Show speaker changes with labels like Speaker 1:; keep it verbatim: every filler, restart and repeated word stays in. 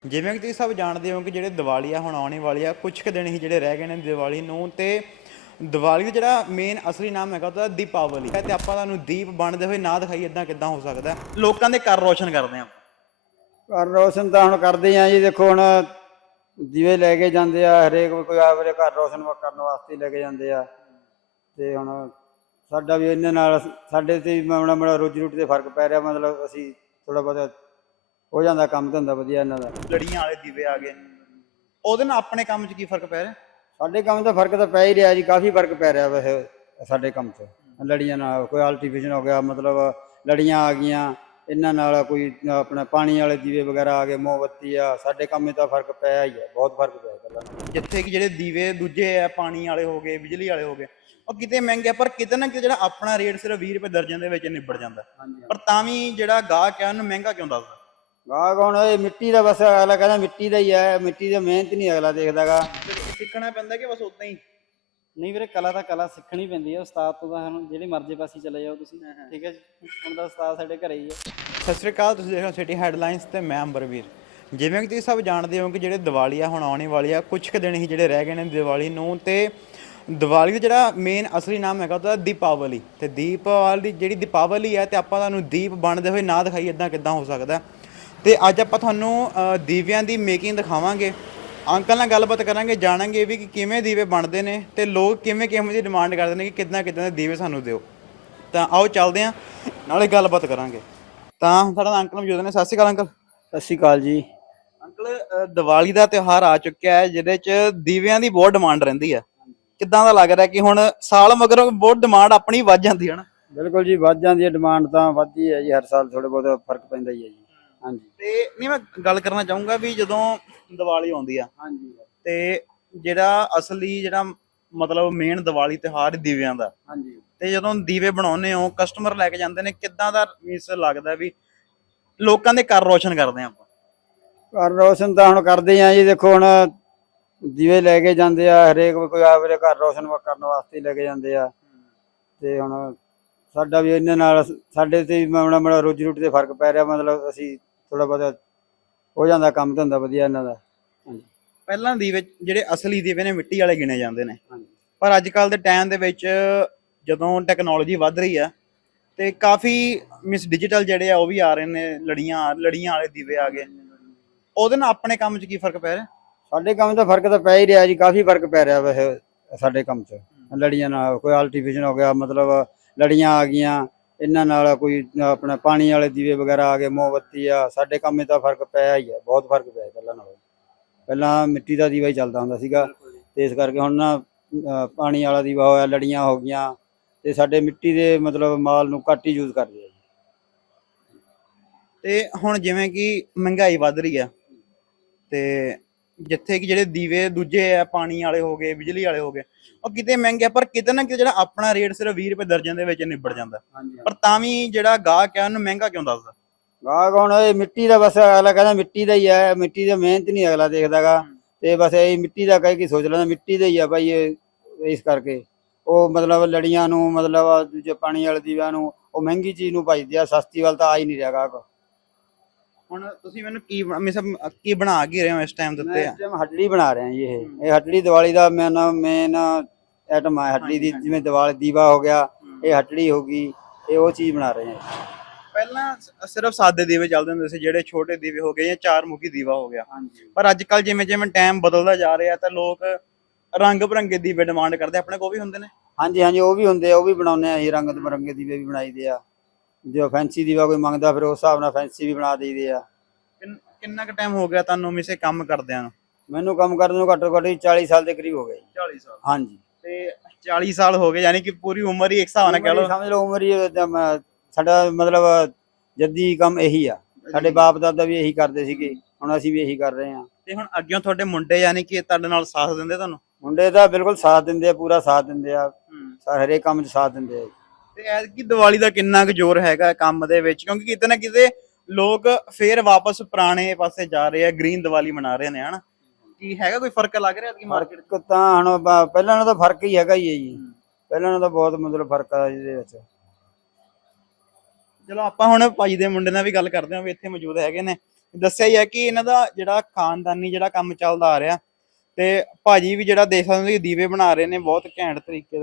Speaker 1: ਜਿਵੇਂ ਕਿ ਤੁਸੀਂ ਸਭ ਜਾਣਦੇ ਹੋ ਕਿ ਜਿਹੜੇ ਦੀਵਾਲੀ ਆ ਹੁਣ ਆਉਣੇ ਵਾਲੀ ਆ, ਕੁਝ ਕੁ ਦਿਨ ਹੀ ਜਿਹੜੇ ਰਹਿ ਗਏ ਨੇ ਦੀਵਾਲੀ ਨੂੰ। ਤੇ ਦੀਵਾਲੀ ਦਾ ਜਿਹੜਾ ਮੇਨ ਅਸਲੀ ਨਾਮ ਹੈਗਾ ਉਹਦਾ ਦੀਪਾਵਲੀ ਹੈ। ਤੇ ਆਪਾਂ ਤੁਹਾਨੂੰ ਦੀਪ ਬਣਦੇ ਹੋਏ ਨਾ ਦਿਖਾਈ ਇਦਾਂ ਕਿੱਦਾਂ ਹੋ ਸਕਦਾ। ਲੋਕਾਂ ਦੇ ਘਰ ਰੋਸ਼ਨ ਕਰਦੇ ਆ।
Speaker 2: ਘਰ ਰੋਸ਼ਨ ਤਾਂ ਹੁਣ ਕਰਦੇ ਆ ਜੀ। ਦੇਖੋ ਹੁਣ ਦੀਵੇ ਲੈ ਕੇ ਜਾਂਦੇ ਆ, ਹਰੇਕ ਕੋਈ ਆਪਣੇ ਘਰ ਰੋਸ਼ਨ ਕਰਨ ਵਾਸਤੇ ਲੈ ਕੇ ਜਾਂਦੇ ਆ। ਤੇ ਹੁਣ ਸਾਡਾ ਵੀ ਇਹਨਾਂ ਨਾਲ ਸਾਡੇ ਤੇ ਮਾੜਾ ਮਾੜਾ ਰੋਜੀ ਰੋਟੀ ਤੇ ਫਰਕ ਪੈ ਰਿਹਾ। ਮਤਲਬ ਅਸੀਂ ਥੋੜਾ ਬਹੁਤਾ ਹੋ ਜਾਂਦਾ ਕੰਮ ਧੰਦਾ ਵਧੀਆ ਇਹਨਾਂ ਦਾ।
Speaker 1: ਲੜੀਆਂ ਵਾਲੇ ਦੀਵੇ ਆ ਗਏ, ਉਹਦੇ ਨਾਲ ਆਪਣੇ ਕੰਮ 'ਚ ਕੀ ਫਰਕ ਪੈ ਰਿਹਾ?
Speaker 2: ਸਾਡੇ ਕੰਮ ਦਾ ਫਰਕ ਤਾਂ ਪੈ ਹੀ ਰਿਹਾ ਜੀ, ਕਾਫੀ ਫਰਕ ਪੈ ਰਿਹਾ ਵੈਸੇ ਸਾਡੇ ਕੰਮ 'ਚ। ਲੜੀਆਂ ਨਾਲ ਕੋਈ ਆਰਟੀਫਿਸ਼ਲ ਹੋ ਗਿਆ, ਮਤਲਬ ਲੜੀਆਂ ਆ ਗਈਆਂ, ਇਹਨਾਂ ਨਾਲ ਕੋਈ ਆਪਣਾ ਪਾਣੀ ਵਾਲੇ ਦੀਵੇ ਵਗੈਰਾ ਆ ਗਏ, ਮੋਮਬੱਤੀ ਆ। ਸਾਡੇ ਕੰਮ 'ਚ ਤਾਂ ਫਰਕ ਪਿਆ ਹੀ ਹੈ, ਬਹੁਤ ਫਰਕ ਪਿਆ ਪਹਿਲਾਂ।
Speaker 1: ਜਿੱਥੇ ਕਿ ਜਿਹੜੇ ਦੀਵੇ ਦੂਜੇ ਆ ਪਾਣੀ ਵਾਲੇ ਹੋ ਗਏ, ਬਿਜਲੀ ਵਾਲੇ ਹੋ ਗਏ, ਉਹ ਕਿਤੇ ਮਹਿੰਗੇ ਆ, ਪਰ ਕਿਤੇ ਨਾ ਕਿਤੇ ਜਿਹੜਾ ਆਪਣਾ ਰੇਟ ਸਿਰਫ ਵੀਹ ਰੁਪਏ ਦਰਜਨ ਦੇ ਵਿੱਚ ਨਿਬੜ ਜਾਂਦਾ। ਪਰ ਤਾਂ ਵੀ ਜਿਹੜਾ ਗਾਹਕ ਆ ਉਹਨੂੰ ਮਹਿੰਗਾ ਕਿਉਂ ਦੱਸਦਾ?
Speaker 2: ਗਾਹਕ ਹੁਣ ਇਹ ਮਿੱਟੀ ਦਾ ਬਸ ਅਗਲਾ ਕਹਿੰਦਾ ਮਿੱਟੀ ਦਾ ਹੀ ਹੈ, ਮਿੱਟੀ ਦੀ ਮਿਹਨਤ ਨਹੀਂ ਅਗਲਾ ਦੇਖਦਾ ਗਾ।
Speaker 1: ਸਿੱਖਣਾ ਪੈਂਦਾ ਕਿ ਬਸ ਉਦਾਂ ਹੀ?
Speaker 3: ਨਹੀਂ ਵੀਰੇ, ਕਲਾ ਤਾਂ ਕਲਾ ਸਿੱਖਣੀ ਪੈਂਦੀ ਹੈ ਉਸਤਾਦ ਤੋਂ। ਤਾਂ ਹੁਣ ਜਿਹੜੇ ਮਰਜ਼ੀ ਪਾਸੇ ਚਲੇ ਜਾਓ ਤੁਸੀਂ, ਠੀਕ ਹੈ ਜੀ। ਹੁਣ ਦਾ ਉਸਤਾਦ ਸਾਡੇ ਘਰੇ ਹੀ ਹੈ।
Speaker 1: ਸਤਿ ਸ਼੍ਰੀ ਅਕਾਲ, ਤੁਸੀਂ ਦੇਖ ਰਹੇ ਹੋ ਸਿਟੀ ਹੈਡਲਾਈਨਸ ਤੇ ਮੈਂ ਅੰਬਰਵੀਰ। ਜਿਵੇਂ ਕਿ ਤੁਸੀਂ ਸਭ ਜਾਣਦੇ ਹੋ ਕਿ ਜਿਹੜੇ ਦੀਵਾਲੀ ਆ ਹੁਣ ਆਉਣੇ ਵਾਲੀ ਆ, ਕੁਝ ਕੁ ਦਿਨ ਹੀ ਜਿਹੜੇ ਰਹਿ ਗਏ ਨੇ ਦੀਵਾਲੀ ਨੂੰ। ਤੇ ਦੀਵਾਲੀ ਦਾ ਜਿਹੜਾ ਮੇਨ ਅਸਲੀ ਨਾਮ ਹੈਗਾ ਉਹਦਾ ਦੀਪਾਵਲੀ। ਤੇ ਦੀਪਾਵਲੀ ਜਿਹੜੀ ਦੀਪਾਵਲੀ ਹੈ ਤੇ ਆਪਾਂ ਤੁਹਾਨੂੰ ਦੀਪ ਬਣਦੇ ਹੋਏ ਨਾ ਦਿਖਾਈ ਇਦਾਂ ਕਿੱਦਾਂ ਹੋ ਸਕਦਾ। ਤੇ ਅੱਜ ਆਪਾਂ ਤੁਹਾਨੂੰ ਦੀਵਿਆਂ ਦੀ ਮੇਕਿੰਗ ਦਿਖਾਵਾਂਗੇ। ਅੰਕਲ ਨਾਲ ਗੱਲਬਾਤ ਕਰਾਂਗੇ, ਜਾਣਾਂਗੇ ਵੀ ਕਿ ਕਿਵੇਂ ਦੀਵੇ ਬਣਦੇ ਨੇ ਤੇ ਲੋਕ ਕਿਵੇਂ ਕਿਵੇਂ ਦੀ ਡਿਮਾਂਡ ਕਰਦੇ ਨੇ ਕਿ ਕਿੱਦਾਂ ਕਿੱਦਾਂ ਦੇ ਦੀਵੇ ਸਾਨੂੰ ਦਿਓ। ਤਾਂ ਆਓ ਚੱਲਦੇ ਹਾਂ, ਨਾਲੇ ਗੱਲਬਾਤ ਕਰਾਂਗੇ। ਤਾਂ ਸਾਡਾ ਅੰਕਲ ਮੌਜੂਦ ਨੇ। ਸਤਿ ਸ਼੍ਰੀ ਅਕਾਲ ਅੰਕਲ।
Speaker 2: ਸਤਿ ਸ਼੍ਰੀ ਅਕਾਲ ਜੀ।
Speaker 1: ਅੰਕਲ, ਦੀਵਾਲੀ ਦਾ ਤਿਉਹਾਰ ਆ ਚੁੱਕਿਆ ਹੈ ਜਿਹਦੇ 'ਚ ਦੀਵਿਆਂ ਦੀ ਬਹੁਤ ਡਿਮਾਂਡ ਰਹਿੰਦੀ ਹੈ। ਕਿੱਦਾਂ ਦਾ ਲੱਗ ਰਿਹਾ ਕਿ ਹੁਣ ਸਾਲ ਮਗਰੋਂ ਬਹੁਤ ਡਿਮਾਂਡ ਆਪਣੀ ਵੱਧ ਜਾਂਦੀ ਹੈ ਨਾ?
Speaker 2: ਬਿਲਕੁਲ ਜੀ, ਵੱਧ ਜਾਂਦੀ ਹੈ ਡਿਮਾਂਡ, ਤਾਂ ਵੱਧਦੀ ਹੈ ਜੀ। ਹਰ ਸਾਲ ਥੋੜਾ ਬਹੁਤ ਫਰਕ ਪੈਂਦਾ ਹੀ ਹੈ ਜੀ। ਹਾਂਜੀ।
Speaker 1: ਤੇ ਨਹੀਂ, ਮੈਂ ਗੱਲ ਕਰਨਾ ਚਾਹੂੰਗਾ ਵੀ ਜਦੋਂ ਦੀਵਾਲੀ ਆਉਂਦੀ ਆ,
Speaker 2: ਹਾਂਜੀ,
Speaker 1: ਤੇ ਜਿਹੜਾ ਅਸਲੀ ਜਿਹੜਾ ਮਤਲਬ ਮੇਨ ਦੀਵਾਲੀ ਤਿਉਹਾਰ ਦੀਵਿਆਂ ਦਾ,
Speaker 2: ਹਾਂਜੀ।
Speaker 1: ਤੇ ਜਦੋਂ ਦੀਵੇ ਬਣਾਉਂਦੇ ਹੋ ਕਸਟਮਰ ਲੈ ਕੇ ਜਾਂਦੇ ਨੇ, ਕਿੱਦਾਂ ਦਾ ਮੀਨਸ ਲੱਗਦਾ ਵੀ ਲੋਕਾਂ ਦੇ ਘਰ ਰੋਸ਼ਨ ਕਰਦੇ ਆ ਆਪਾਂ?
Speaker 2: ਘਰ ਰੋਸ਼ਨ ਤਾਂ ਹੁਣ ਕਰਦੇ ਆ ਜੀ। ਦੇਖੋ ਹੁਣ ਦੀਵੇ ਲੈ ਕੇ ਜਾਂਦੇ ਆ, ਹਰੇਕ ਕੋਈ ਆਪਣੇ ਘਰ ਰੋਸ਼ਨ ਕਰਨ ਵਾਸਤੇ ਲੈ ਕੇ ਜਾਂਦੇ ਆ। ਤੇ ਹੁਣ ਸਾਡਾ ਵੀ ਇਹਨਾਂ ਨਾਲ ਸਾਡੇ ਤੇ ਮਾੜਾ ਮਾੜਾ ਰੋਜੀ ਰੋਟੀ ਤੇ ਫਰਕ ਪੈ ਰਿਹਾ। ਮਤਲਬ ਅਸੀਂ ਥੋੜਾ ਬਹੁਤਾ ਹੋ ਜਾਂਦਾ ਕੰਮ ਧੰਦਾ ਵਧੀਆ ਇਹਨਾਂ ਦਾ।
Speaker 1: ਪਹਿਲਾਂ ਦੀਵੇ ਜਿਹੜੇ ਅਸਲੀ ਦੀਵੇ ਨੇ ਮਿੱਟੀ ਵਾਲੇ ਗਿਣੇ ਜਾਂਦੇ ਨੇ, ਪਰ ਅੱਜ ਕੱਲ ਦੇ ਟਾਈਮ ਦੇ ਵਿੱਚ ਜਦੋਂ ਟੈਕਨੋਲੋਜੀ ਵੱਧ ਰਹੀ ਆ ਤੇ ਕਾਫੀ ਮਿਸ ਡਿਜੀਟਲ ਜਿਹੜੇ ਆ ਉਹ ਵੀ ਆ ਰਹੇ ਨੇ। ਲੜੀਆਂ ਲੜੀਆਂ ਵਾਲੇ ਦੀਵੇ ਆ ਗਏ, ਉਹਦੇ ਨਾਲ ਆਪਣੇ ਕੰਮ 'ਚ ਕੀ ਫਰਕ ਪੈ ਰਿਹਾ?
Speaker 2: ਸਾਡੇ ਕੰਮ ਦਾ ਫਰਕ ਤਾਂ ਪੈ ਹੀ ਰਿਹਾ ਜੀ, ਕਾਫੀ ਫਰਕ ਪੈ ਰਿਹਾ ਵੈਸੇ ਸਾਡੇ ਕੰਮ 'ਚ। ਲੜੀਆਂ ਨਾਲ ਕੋਈ ਆਰਟੀਫਿਸ਼ਲ ਹੋ ਗਿਆ, ਮਤਲਬ ਲੜੀਆਂ ਆ ਗਈਆਂ, ਇਹਨਾਂ ਨਾਲ ਕੋਈ ਆਪਣਾ ਪਾਣੀ ਵਾਲੇ ਦੀਵੇ ਵਗੈਰਾ ਆ ਗਏ, ਮੋਮਬੱਤੀ ਆ। ਸਾਡੇ ਕੰਮ 'ਚ ਤਾਂ ਫਰਕ ਪਿਆ ਹੀ ਹੈ, ਬਹੁਤ ਫਰਕ ਪਿਆ ਪਹਿਲਾਂ ਨਾਲੋਂ। ਪਹਿਲਾਂ ਮਿੱਟੀ ਦਾ ਦੀਵਾ ਹੀ ਚੱਲਦਾ ਹੁੰਦਾ ਸੀਗਾ, ਤੇ ਇਸ ਕਰਕੇ ਹੁਣ ਨਾ ਪਾਣੀ ਵਾਲਾ ਦੀਵਾ ਹੋਇਆ, ਲੜੀਆਂ ਹੋ ਗਈਆਂ, ਤੇ ਸਾਡੇ ਮਿੱਟੀ ਦੇ ਮਤਲਬ ਮਾਲ ਨੂੰ ਘੱਟ ਹੀ ਯੂਜ਼ ਕਰਦੇ ਆ ਜੀ।
Speaker 1: ਤੇ ਹੁਣ ਜਿਵੇਂ ਕਿ ਮਹਿੰਗਾਈ ਵੱਧ ਰਹੀ ਆ, ਤੇ ਜਿੱਥੇ ਕਿ ਜਿਹੜੇ ਦੀਵੇ ਦੂਜੇ ਆ ਪਾਣੀ ਵਾਲੇ ਹੋ ਗਏ, ਬਿਜਲੀ ਵਾਲੇ ਹੋ ਗਏ, ਉਹ ਕਿਤੇ ਮਹਿੰਗੇ ਆ, ਪਰ ਕਿਤੇ ਨਾ ਕਿਤੇ ਜਿਹੜਾ ਆਪਣਾ ਰੇਟ ਸਿਰਫ ਵੀਹ ਰੁਪਏ ਦਰਜਨ ਦੇ ਵਿੱਚ ਨਿਬੜ ਜਾਂਦਾ। ਪਰ ਤਾਂ ਵੀ ਜਿਹੜਾ ਗਾਹਕ ਆ ਉਹਨੂੰ ਮਹਿੰਗਾ ਕਿਉਂ ਦੱਸਦਾ?
Speaker 2: ਗਾਹਕ ਹੁਣ ਇਹ ਮਿੱਟੀ ਦਾ ਬਸ ਅਗਲਾ ਕਹਿੰਦਾ ਮਿੱਟੀ ਦਾ ਹੀ ਹੈ, ਮਿੱਟੀ ਦੀ ਮਿਹਨਤ ਨਹੀਂ ਅਗਲਾ ਦੇਖਦਾ ਗਾ। ਤੇ ਬਸ ਇਹ ਮਿੱਟੀ ਦਾ ਕਹਿ ਕੇ ਸੋਚ ਲੈਂਦਾ ਮਿੱਟੀ ਦਾ ਹੀ ਆ ਭਾਈ ਇਹ। ਇਸ ਕਰਕੇ ਉਹ ਮਤਲਬ ਲੜੀਆਂ ਨੂੰ, ਮਤਲਬ ਦੂਜੇ ਪਾਣੀ ਵਾਲੇ ਦੀਵਿਆਂ ਨੂੰ ਉਹ ਮਹਿੰਗੀ ਚੀਜ਼ ਨੂੰ ਭਜਦੇ ਆ, ਸਸਤੀ ਵੱਲ ਤਾਂ ਆ ਹੀ ਨਹੀਂ ਰਿਹਾ ਗਾਹਕ। ਹੁਣ
Speaker 1: ਤੁਸੀਂ ਮੈਨੂੰ ਕੀ ਮਿਸ ਕੀ ਬਣਾ ਕੇ ਰਹੇ ਹੋ ਇਸ ਟਾਈਮ ਦੇ ਉੱਤੇ?
Speaker 2: ਇਸ ਟਾਈਮ ਹੱਟੜੀ ਬਣਾ ਰਹੇ ਹਾਂ ਜੀ। ਇਹ ਇਹ ਹੱਟੜੀ ਦੀਵਾਲੀ ਦਾ ਮੇਨ ਮੇਨ ਆਈਟਮ ਹੈ ਹੱਟੜੀ ਦੀ। ਜਿਵੇਂ ਦੀਵਾਲੀ ਦੀਵਾ ਹੋ ਗਿਆ, ਇਹ ਹੱਟੜੀ ਹੋ ਗਈ, ਇਹ ਉਹ ਚੀਜ਼ ਬਣਾ ਰਹੇ ਹਾਂ।
Speaker 1: ਪਹਿਲਾਂ ਸਿਰਫ ਸਾਦੇ ਦੀਵੇ ਚੱਲਦੇ ਹੁੰਦੇ ਸੀ, ਜਿਹੜੇ ਛੋਟੇ ਦੀਵੇ ਹੋ ਗਏ ਜਾਂ ਚਾਰ ਮੁਖੀ ਦੀਵਾ ਹੋ ਗਿਆ। ਪਰ ਅੱਜ ਕੱਲ ਜਿਵੇਂ ਜਿਵੇਂ ਟਾਈਮ ਬਦਲਦਾ ਜਾ ਰਿਹਾ ਤਾਂ ਲੋਕ ਰੰਗ ਬਿਰੰਗੇ ਦੀਵੇ ਡਿਮਾਂਡ ਕਰਦੇ। ਆਪਣੇ ਕੋਲ ਵੀ ਹੁੰਦੇ ਨੇ?
Speaker 2: ਹਾਂਜੀ ਹਾਂਜੀ, ਉਹ ਵੀ ਹੁੰਦੇ ਆ, ਉਹ ਵੀ ਬਣਾਉਂਦੇ ਆ ਅਸੀਂ। ਰੰਗ ਬਿਰੰਗੇ ਦੀਵੇ ਵੀ ਬਣਾਈਦੇ ਆ। ਜੋ ਫੈਂਸੀ ਦੀਵਾ ਕੋਈ ਮੰਗਦਾ ਫਿਰ ਉਸ ਹਿਸਾਬ ਨਾਲ ਫੈਂਸੀ ਵੀ ਬਣਾ ਦਈਦੇ ਆ।
Speaker 1: ਕਿੰਨਾ ਕੁ ਟਾਈਮ ਹੋ ਗਿਆ ਤੁਹਾਨੂੰ ਮਿਸੇ ਕੰਮ ਕਰਦਿਆਂ ਨੂੰ?
Speaker 2: ਮੈਨੂੰ ਕੰਮ ਕਰਨ ਨੂੰ ਘੱਟੋ ਘੱਟ ਚਾਲੀ ਸਾਲ ਦੇ ਕਰੀਬ ਹੋ ਗਏ।
Speaker 1: ਚਾਲੀ ਸਾਲ?
Speaker 2: ਹਾਂਜੀ।
Speaker 1: ਤੇ ਚਾਲੀ ਸਾਲ ਹੋ ਗਏ, ਯਾਨੀ ਕਿ ਪੂਰੀ ਉਮਰ ਹੀ ਇੱਕ ਹਿਸਾਬ ਨਾਲ ਕਹਿ ਲਓ।
Speaker 2: ਸਮਝ ਲਓ ਉਮਰ ਹੀ ਸਾਡਾ ਮਤਲਬ ਜੱਦੀ ਕੰਮ ਇਹੀ ਆ। ਸਾਡੇ ਬਾਪ ਦਾਦਾ ਵੀ ਇਹੀ ਕਰਦੇ ਸੀਗੇ, ਹੁਣ ਅਸੀਂ ਵੀ ਇਹੀ ਕਰ ਰਹੇ ਹਾਂ।
Speaker 1: ਤੇ ਹੁਣ ਅੱਗੇ ਤੁਹਾਡੇ ਮੁੰਡੇ ਯਾਨੀ ਕਿ ਤੁਹਾਡੇ ਨਾਲ ਸਾਥ ਦਿੰਦੇ ਤੁਹਾਨੂੰ?
Speaker 2: ਮੁੰਡੇ ਤਾਂ ਬਿਲਕੁਲ ਸਾਥ ਦਿੰਦੇ ਆ, ਪੂਰਾ ਸਾਥ ਦਿੰਦੇ ਆ, ਹਰੇਕ ਕੰਮ 'ਚ ਸਾਥ ਦਿੰਦੇ ਆ।
Speaker 1: ਤੇ ਐਤਕੀ ਦੀਵਾਲੀ ਦਾ ਕਿੰਨਾ ਕੁ ਜ਼ੋਰ ਹੈਗਾ ਕੰਮ ਦੇ ਵਿੱਚ? ਕਿਉਂਕਿ ਕਿਤੇ ਨਾ ਕਿਤੇ ਲੋਕ ਫੇਰ ਵਾਪਸ ਪੁਰਾਣੇ ਪਾਸੇ ਜਾ ਰਹੇ ਆ, ਗ੍ਰੀਨ ਦੀਵਾਲੀ ਮਨਾ ਰਹੇ ਨੇ, ਹਨਾ? ਕੀ ਹੈਗਾ ਕੋਈ ਫਰਕ ਲੱਗ ਰਿਹਾ ਐਤਕੀ ਮਾਰਕੀਟ?
Speaker 2: ਫਰਕ ਤਾਂ ਹੁਣ ਪਹਿਲਾਂ ਨਾਲੋਂ ਤਾਂ ਫਰਕ ਹੀ ਹੈਗਾ ਹੀ ਹੈ ਜੀ। ਪਹਿਲਾਂ ਨਾਲੋਂ ਤਾਂ ਬਹੁਤ ਮਤਲਬ ਫਰਕ ਆ ਇਹਦੇ ਵਿੱਚ।
Speaker 1: ਚਲੋ ਆਪਾਂ ਹੁਣ ਭਾਈ ਦੇ ਮੁੰਡੇ ਨਾਲ ਵੀ ਗੱਲ ਕਰਦੇ ਹਾਂ ਵੀ ਇੱਥੇ ਮੌਜੂਦ ਹੈਗੇ ਨੇ। ਦੱਸਿਆ ਹੀ ਹੈ ਕਿ ਇਹਨਾਂ ਦਾ ਜਿਹੜਾ ਖਾਨਦਾਨੀ ਜਿਹੜਾ ਕੰਮ ਚੱਲਦਾ ਆ ਰਿਹਾ ਤੇ ਭਾਜੀ ਵੀ ਜਿਹੜਾ ਦੇਖ ਸਕਦੇ ਹੋ ਦੀਵੇ ਬਣਾ ਰਹੇ ਨੇ ਬਹੁਤ ਘੈਂਟ ਤਰੀਕੇ